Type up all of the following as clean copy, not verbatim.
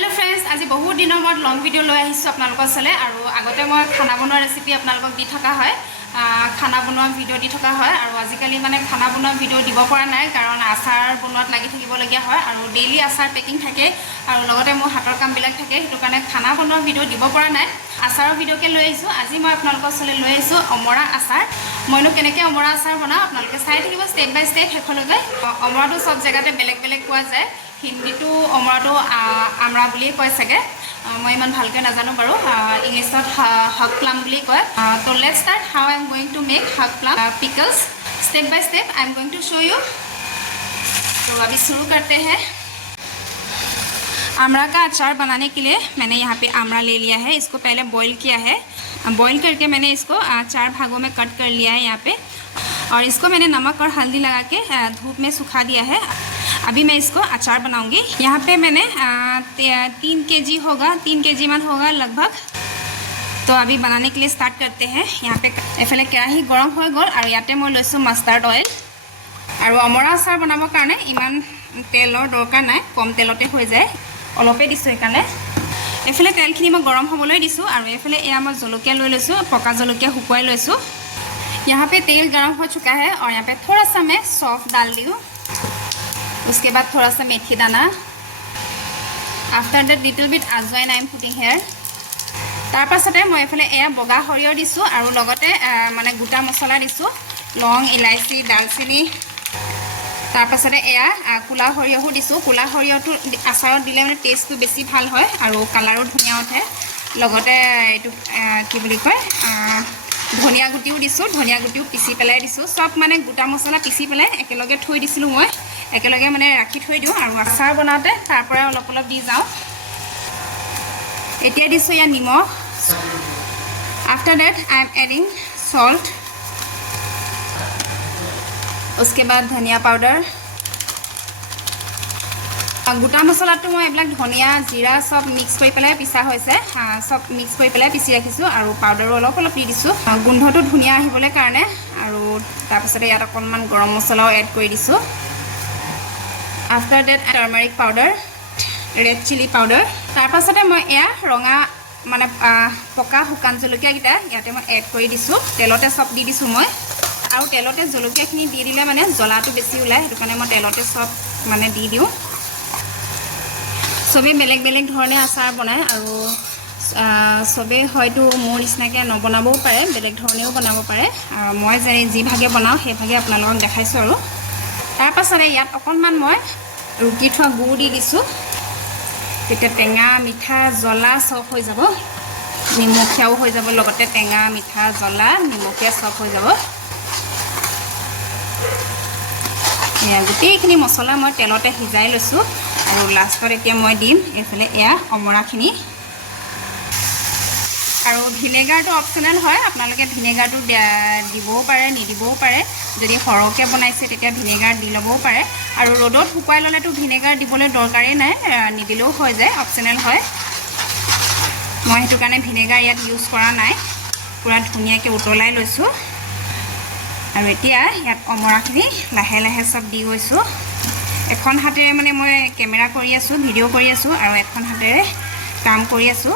Hello friends आज बहुत दिन मैं लंग भिडिओ लै आपलोक चले और आगते मैं खाना बनवा रेसिपि आपलोक दी थका है खाना बनवा भिडिओ दी थका है और आजिकल माने खाना बनवा भिडिओ दी परा ना कारण आचार बनवात लगी थकिबलगिया है और डेली आचार पेकिंग थाके और लगते मोर हाथर कामबिलाक थाके हेतु कारणे खाना बनवा भिडिओ दी परा ना आचार भिडिओके लै आइसो आज मैं आपलोक चले लै आइसो अमरा आचार मइनो केनेके अमरा आचार बनाओ आपलोके चाइ थाकिब स्टेप बाय स्टेप हेखলৈके अमराটো सब जगाते बेलेग बेलेग पोৱা যায় हिंदी तो अमराটো आमरा बुलिए कय सके मैं इमान भालके नाजानो बारो इंग्लिशत हक प्लाम बुलिए कय तो let's start how I am going to make हक plum pickles step by step I am going to show you. तो अभी शुरू करते हैं। आमरा का अचार बनाने के लिए मैंने यहाँ पे आमरा ले लिया है। इसको पहले बॉईल किया है। बॉईल करके मैंने इसको 4 भागों में कट कर लिया है यहाँ पे और इसको मैंने नमक और हल्दी लगा के धूप में सुखा दिया है। अभी मैं इसको अचार बनाऊंगी। यहाँ पे मैंने 3 केजी होगा 3 केजी मान होगा लगभग। तो अभी बनाने के लिए स्टार्ट करते हैं। यहाँ पे एफाले केराही गरम हो गल और इते मैं लैसो मास्टार्ड ऑयल और अमरा आचार बनाबर कारण इमान तेलर दरकार ना कम तेलते हो जाए अलपे दिसो সেইকাৰণে एफाले तेलखिनि मैं गरम होबोलै दिसो और एफाले एया मैं जलकिया लै लैसो पका जलकिया हुकुवाई लैसो। यहाँ पे तेल गरम हो चुका है और यहाँ पे थोड़ा सा मैं सौंफ डाल दी हूँ। उसके बाद थोड़ा सा मेथी दाना। आफ्टर दैट लिटिल बिट अजवाइन आई एम पुटिंग हेयर। तार पाछते मैं एफाले एया बगा सरियह दिसो और लगते माने गोटा मसला दिसो लং इलायची दालचिनी। तार पाछते एया कोला सरियहो दिसो। कोला सरियहটো आचारत दिले माने टेस्टটো बेছি ভাল হয় और कालारो धुनिया उठे। लगते एटु कि बुली कय धनिया गुटिও दिसो। धनिया गुटिও पिसि पेলাই दिसो। सब माने गोटा मसला पिसि पेলাই एकेलगे थৈ दिसिलु मैं एकेलगे माने राखी थৈ दिও और आचार बनाते तार पर अलप अलप दी जाओ। एतिया दिसो या निमख। After that I am adding salt. उसके बाद धनिया पाउडर। गोटा मसला तो मैं एबिलाक धनिया जीरा सब मिक्स कर पेলাই पिसा होइसे। सब मिक्स कर पेলাই पिसि राखिसु और पाउडर अलप अलप दी दिसु गुन्धটো धुनिया आहिबले कारणे और तार पाछते यात अकनमान गरम मसलाओ एड कर दिसु। After that turmeric powder red chilli powder. तार पाछते मैं एया रंगा माने पका हुकान जलकिया गिटा याते मैं एड कर दिसु। तेलते सब दी दिसु मैं और तेलते जलकियाखिनि दी दिले माने जलाটো बेছি उलाय हेतु कारणे मैं तेलते सब माने दी दिउ। सबे बेलेग बेलेग धरणे आचार बनाय और सबे हयतो मोर निचिनाके नबनाबो पारे बेलेग धरणेও बनाब पारे और मैं जी भागे बनाओ সেই भागे आपनालोকক देखाइছো। और तार पाछते यात अकनमान मैं रुकी थोआ गुड़ दी दिसो। তেতিয়া टेंगा मिठा जला सब हो যাব निमखियाও हो যাব लगते टेंगा मिठा जला निमखिया सब हो যাব। गोटेইখিনি मसला मैं तेलते सिजाई लैसो और लास्टत एतिया मैं दिम एफाले एया अमराखिनि और भिनेगार तो अपशनल है आपनालोके भिनेगार तो दिबो पारे निदिबो पारे यदि हरके बनाइसे तेतिया भिनेगार दि लबो पारे और रदत हुकुवाई लले तो भिनेगार दिबले दरकारे नाइ निदिलेও हो जाए अपशनल है। मैं हेतु कारणे भिनेगार यात यूज करा नाइ पूरा धुनियाके उतलाई लैसो और एतिया यात अमराखिनि लाहे लाहे सब दी गइसो। एखन हातेरे माने मैं केमेरा करि आसो भिडिओ करि आसो और एखन हातेरे काम करि आसो।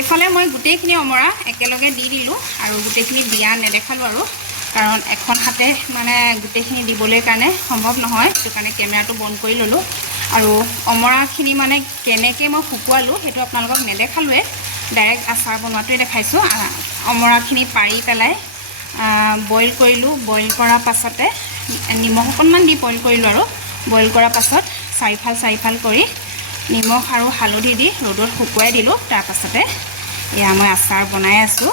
एफाले मैं गोटेইখিনি अमरा एकेलगे दी दिलु और गोटेইখিনি दिया नेदेखालु और कारण एखन हाते माने गोटेইখিনি दिबले कारणे सम्भव নহয় तो कारणे केमेराটো बन्द करि ललो और अमराखिनि माने केनेके मैं हुकुवालु हेतु आपनालोকক नेदेखालुए डायरेक्ट आचार बनवाटोए देखाइছো। अमराखिनि पारि पेলাই बॉईल करिलु। बॉईल करा पाछते निमख अकनमान दी बॉईल करिलु और बॉईल करा पाছত चारिफाल करि निमख और हालधि दी रदत हुकुवाई दिलु। तार पाछते एया मैं आचार बनाई आसो।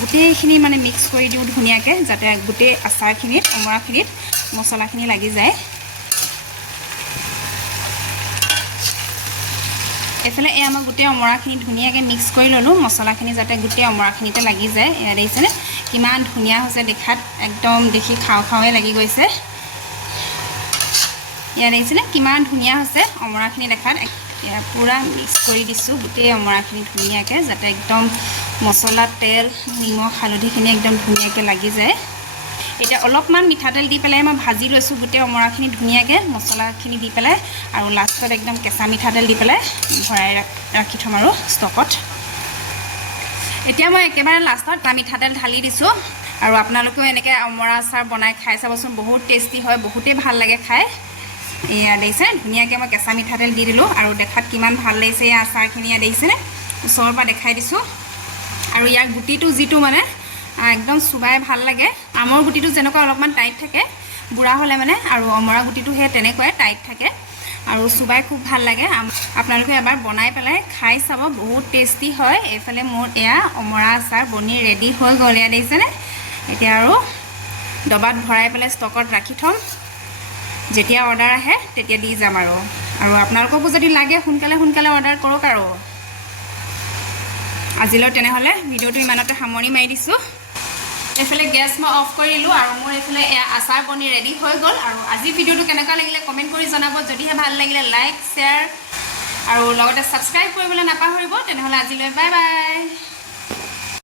गोटेইখিনি माने मिक्स कर दिउ धुनियाके जाते गोटे आचारखिनित अमराखिनित मसलाखिनि लागि जाए। एफाले एया मैं गोटे अमराखिनि धुनियाके मिक्स कर ललो मसलाखिनि जाते गोटे अमराखिनिते लागि जाए। एया देখিছেনে किमान धुनिया होइसे देखात एकदम देखि खाओ खाओए लागि गइसे। एया देখিছেনে किमान धुनिया होइसे अमराखिनि देखात या पूरा मिक्स कर दिसो गोटे अमराखिनि धुनियाके जाते एकदम मसला तेल निमख हालधिखिनि एकदम धुनियाके लागि जाए। এতিয়া অলপমান মিঠাতেল দি পেলাই মই ভাজি লৈছোঁ গোটেই অমৰাখিনি ধুনীয়াকৈ মছলাখিনি দি পেলাই আৰু লাষ্টত একদম কেঁচা মিঠাতেল দি পেলাই ভৰাই ৰাখি থ'ম আৰু ষ্টকত এতিয়া মই একেবাৰে লাষ্টত মিঠাতেল ঢালি দিছোঁ আৰু আপোনালোকেও এনেকৈ অমৰা আচাৰ বনাই খাই চাবচোন বহুত টেষ্টি হয় বহুতেই ভাল লাগে খাই এয়া দেখিছে ধুনীয়াকৈ মই কেঁচা মিঠাতেল দি দিলোঁ আৰু দেখাত কিমান ভাল লাগিছে এই আচাৰখিনি দেখিছেনে ওচৰৰ পৰা দেখাই দিছোঁ আৰু ইয়াৰ গুটিটো যিটো মানে একদম চুবাই ভাল লাগে আমৰ গুটিটো যেনেকুৱা অলপমান টাইট থাকে বুঢ়া হ'লে মানে আৰু অমৰা গুটিটো সেই তেনেকুৱাই টাইট থাকে আৰু চুবাই খুব ভাল লাগে আপোনালোকে এবাৰ বনাই পেলাই খাই চাব বহুত টেষ্টি হয় এইফালে মোৰ এয়া অমৰা আচাৰ বনি ৰেডি হৈ গ'ল এয়া দেখিছেনে এতিয়া আৰু ডবাত ভৰাই পেলাই ষ্টকত ৰাখি থ'ম যেতিয়া অৰ্ডাৰ আহে তেতিয়া দি যাম আৰু আপোনালোককো যদি লাগে সোনকালে অৰ্ডাৰ কৰক আৰু আজিলৈ তেনেহ'লে ভিডিঅ'টো ইমানতে সামৰণি মাৰি দিছোঁ এইফালে গেছ মই অফ কৰি দিলোঁ আৰু মোৰ এইফালে আচাৰ বনি ৰেডি হৈ গ'ল আৰু আজি ভিডিঅ'টো কেনেকুৱা লাগিলে কমেণ্ট কৰি জনাব যদিহে ভাল লাগিলে লাইক শ্বেয়াৰ আৰু লগতে ছাবস্ক্ৰাইব কৰিবলৈ নাপাহৰিব তেনেহ'লে আজিলৈ বাই বাই